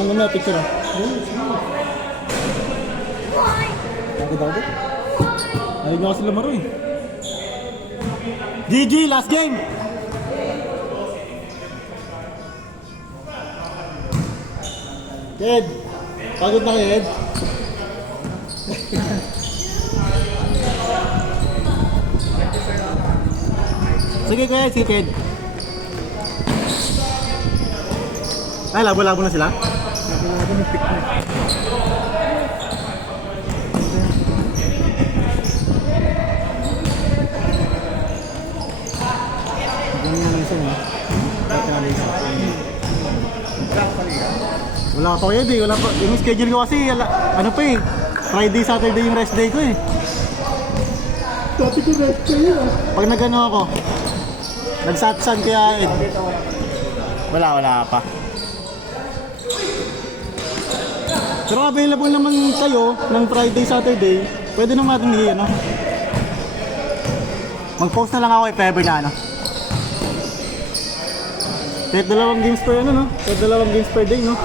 Ano na, picture ah. Takot. Ayaw nyo kasi lumaro eh. GG, last game! Ed! Pagod na kayo, Ed? Sige kuya, sige Ed. Ay, labo-labo na sila? Labo ng pick na. Ganyan na isa eh. Wala pa kayo eh, wala pa. Yung schedule ko kasi, ano pa eh. Friday, Saturday yung rest day ko eh. Dati ko rest kayo ah. Pag nag-ano ako, nagsatsan kaya eh. Wala pa. Pero available naman kayo ng Friday, Saturday. Pwede naman natin ano. Mag-post na lang ako if ever na ano. Kahit 2 games per ano no? Kahit 2 games per day no?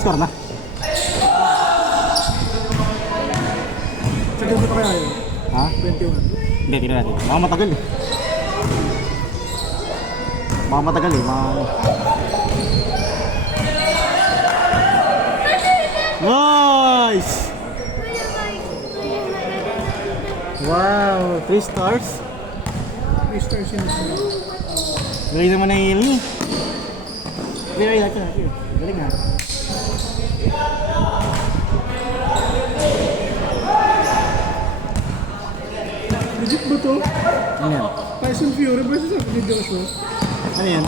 Score na. Sa gabi pa kaya yun? Ha? 21. Hindi, tignan natin. Baka matagal eh. Baka matagal eh. Nice! Wow! 3 stars? 3 stars yun sila. Galing naman na yung hili. Galing natin natin. Galing nga. Legit ba to? Ano yan? Tyson Fury versus Anthony Joshua. Ano yan?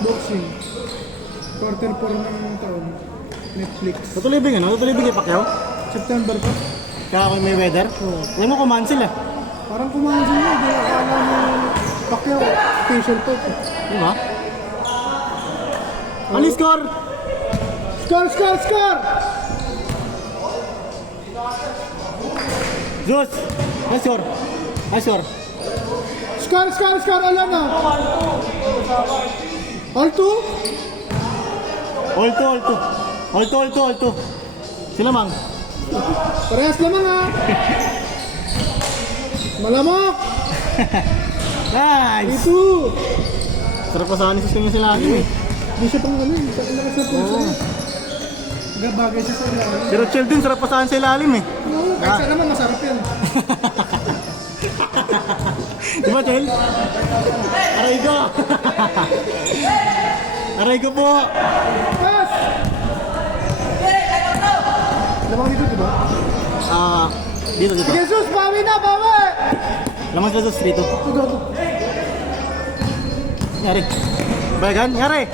Boxing. Quarter 4 ng taon. Netflix. Tutuloy ba yun? Tutuloy ba kay Pacquiao? September pa. Kaya kung may weather? Oo. Alam mo kumahan sila. Parang kumain sila. Hindi akala mo Pacquiao. Official to. Di ba? Ano yung score? Score! Zeus! Ano score? Ano score? Score! Alam na! All two? All two. Sila mang. Parehas naman ha! Malamok! Nice! Ito! Sarap pa sana system niya sila eh. Hindi siya pang ano eh. Lakas na puso Oo. eh. Bagay siya sa ilalim. Si Rochelle din, sarap pa sana sa ilalim eh. Oo, kahit saan naman masarap yan. Di ba, Chel? Aray ko po! Pass! Lamang dito, diba? Dito. Jesus, bawi na, bawi! Lamang sila sa street. Ito. Nyari. Bagan, nyari!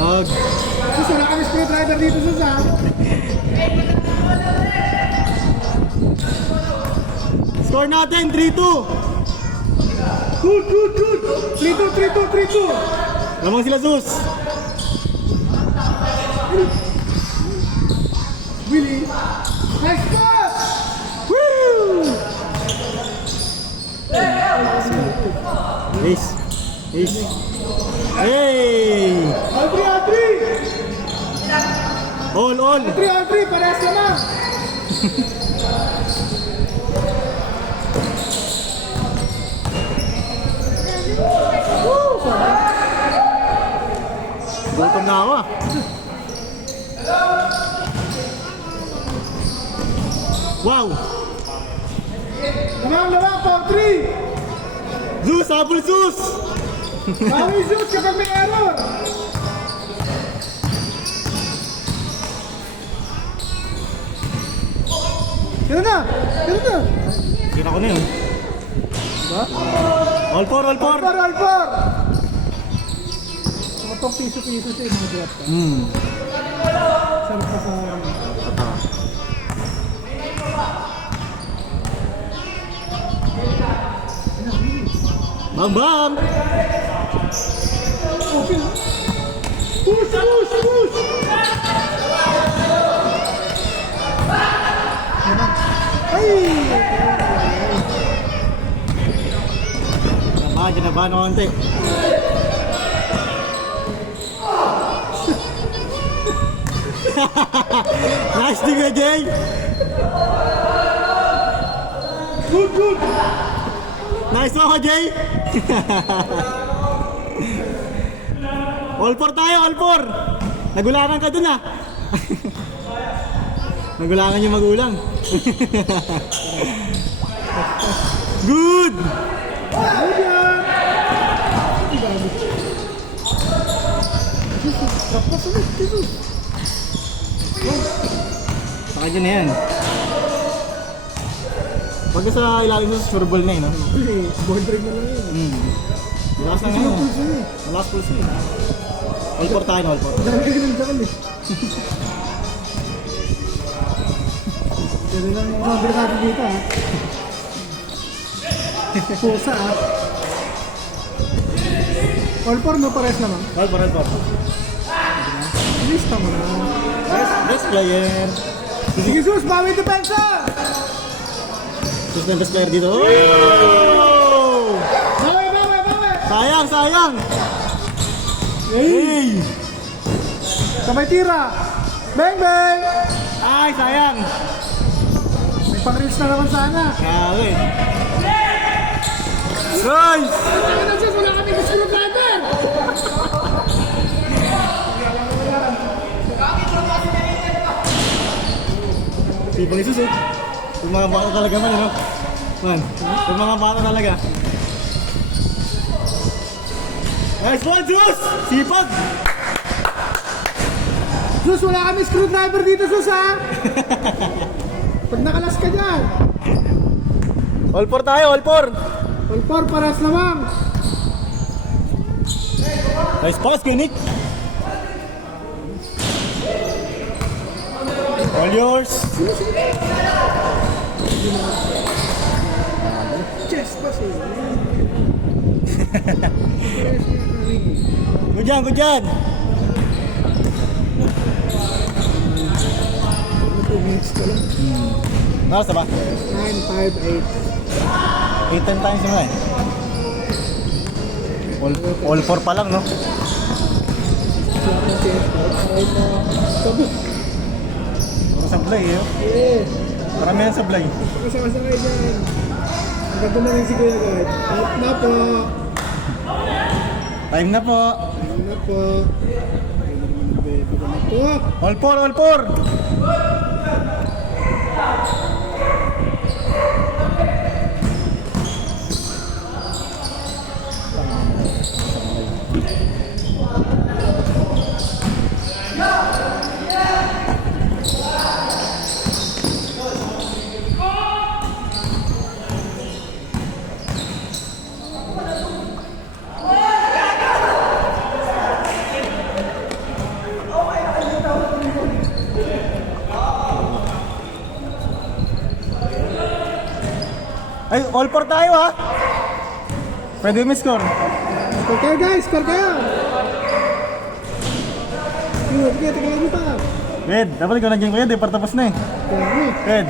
Wag. Sus, wala kami speed rider dito, Sus ha? Score natin, 3-2! Good! 3-2! Lamang sila, Sus! Willie! Nice pass! Woo! Ace! Hey! All! All-three, parehas naman! Woo! Sarap! Gutom na ako ah. Wow! Lamang, pang 3! Zeus! Habol Zeus! Bawi Zeus kapag may error! Kaya na! Kita ko na yun. Diba? All four! All four! Matong piso-piso siya yung mga drop ka. Sarap pa sa... Bang! Open! Push! Ay! kinabahan ako konti. Nice dig, Jay! Good, good! Nice one, Jay! All four tayo, all four! Nagulangan ka dun ah! Nagulangan yung magulang. Good! Good yan! Tapos ulit, dito. Saka dyan na yan. Pagka sa ilalim sa surbol na yun, no? Board break na lang yun. Malakas lang yun. Malakas pulse na yun. All four tayo, all four. Dami ka ganun dyan eh. Kaya lang yung number natin dito ha. Pusa ha. All four no, pares naman. All four, all four. Lista mo na. Best player. Sige sus, bawi depensa! Sus na best player dito. Oh! Bawi, bawi, bawi! Sayang, sayang! Hey! Sabay tira! Bang, bang! Ay, sayang! May pang-reach na naman sana. Grabe. Nice! Ano sus, wala kami gusto brother! Sipang isus eh. Yung mga bata talaga man, ano? Man, yung mga bata talaga. Nice one, Sus! Sipag! Sus, wala kami screwdriver dito, sus ha! Pag nakalas ka dyan. All four tayo, all four! All four, paras lamang. Nice pass, Kunik! All yours! Chest pa siya. Good yan, good yan! 2 minutes ka lang. Nasa ba? 9, 5, 8. 8-10 times naman eh. All four pa lang, no? Sabi. Sablay eh. Eh, Marami yan sablay. kasama-sama dyan. Ang ganda na rin si Kuya Gad. Out na po. Time na po. Out na po. Bebe na po. All four, all four! Ay, all four tayo ha! Pwede may score. Score kayo guys, score kayo. Sige, tignan mo pa. Red, dapat ikaw naging kuya, di para tapos na eh. Kaya Red,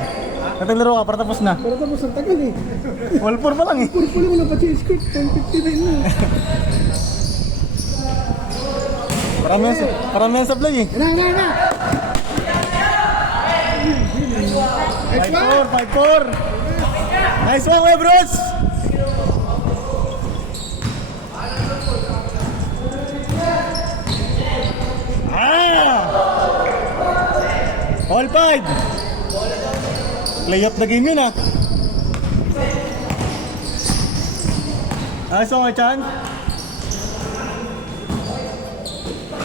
nataglaro ka, para tapos na. para tapos ang tagal eh. All four pa lang eh. Puro mo na pa change script, 10:59 na. Parami yan sablay eh. Yan na. Nice one. 5-4, 5-4. Nice one, Kuya Bruce! All 5! Play up na game yun ah. Nice one, Chan.